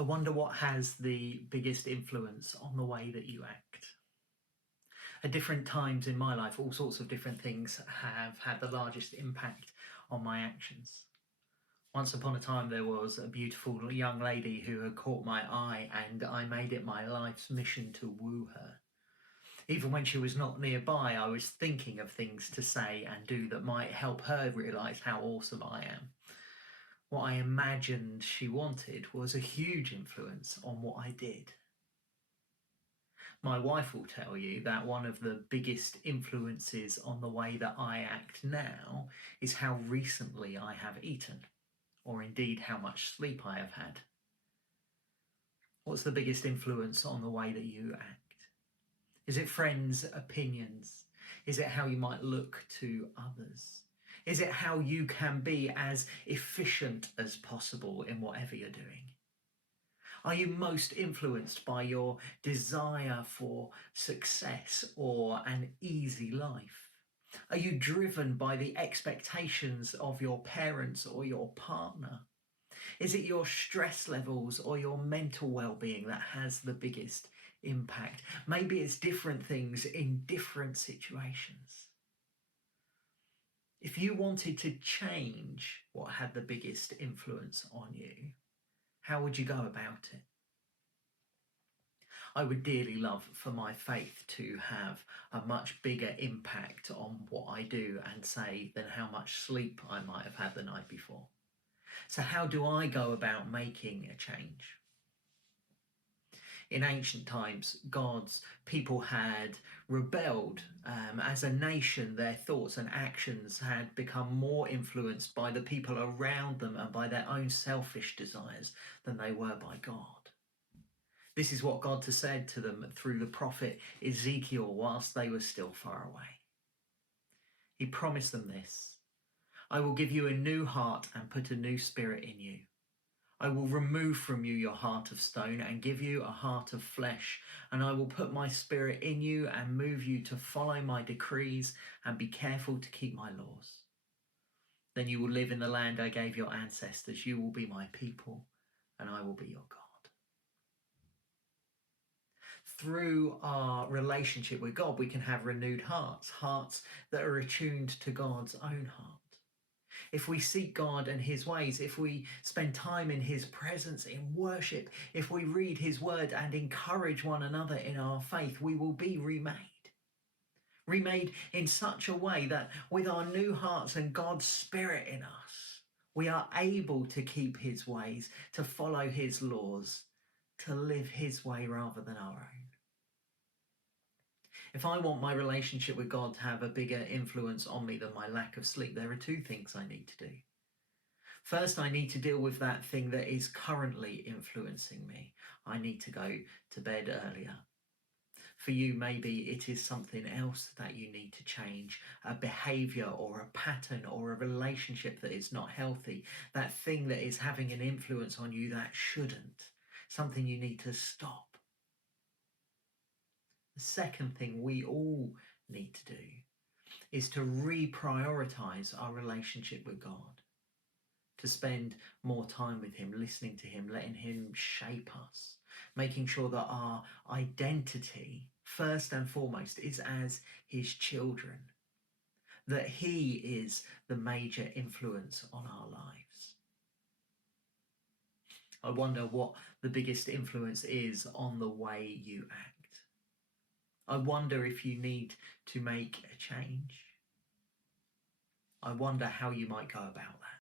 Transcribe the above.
I wonder what has the biggest influence on the way that you act. At different times in my life, all sorts of different things have had the largest impact on my actions. Once upon a time, there was a beautiful young lady who had caught my eye, and I made it my life's mission to woo her. Even when she was not nearby, I was thinking of things to say and do that might help her realise how awesome I am. What I imagined she wanted was a huge influence on what I did. My wife will tell you that one of the biggest influences on the way that I act now is how recently I have eaten, or indeed how much sleep I have had. What's the biggest influence on the way that you act? Is it friends' opinions? Is it how you might look to others? Is it how you can be as efficient as possible in whatever you're doing? Are you most influenced by your desire for success or an easy life? Are you driven by the expectations of your parents or your partner? Is it your stress levels or your mental well-being that has the biggest impact? Maybe it's different things in different situations. If you wanted to change what had the biggest influence on you, how would you go about it? I would dearly love for my faith to have a much bigger impact on what I do and say than how much sleep I might have had the night before. So how do I go about making a change? In ancient times, God's people had rebelled. As a nation, their thoughts and actions had become more influenced by the people around them and by their own selfish desires than they were by God. This is what God had said to them through the prophet Ezekiel whilst they were still far away. He promised them this: I will give you a new heart and put a new spirit in you. I will remove from you your heart of stone and give you a heart of flesh, and I will put my spirit in you and move you to follow my decrees and be careful to keep my laws. Then you will live in the land I gave your ancestors. You will be my people, and I will be your God. Through our relationship with God, we can have renewed hearts that are attuned to God's own heart. If we seek God and his ways, if we spend time in his presence in worship, if we read his word and encourage one another in our faith, we will be remade. Remade in such a way that with our new hearts and God's spirit in us, we are able to keep his ways, to follow his laws, to live his way rather than our own. If I want my relationship with God to have a bigger influence on me than my lack of sleep, there are two things I need to do. First, I need to deal with that thing that is currently influencing me. I need to go to bed earlier. For you, maybe it is something else that you need to change, a behaviour or a pattern or a relationship that is not healthy, that thing that is having an influence on you that shouldn't, something you need to stop. The second thing we all need to do is to reprioritize our relationship with God, to spend more time with him, listening to him, letting him shape us, making sure that our identity, first and foremost, is as his children, that he is the major influence on our lives. I wonder what the biggest influence is on the way you act. I wonder if you need to make a change. I wonder how you might go about that.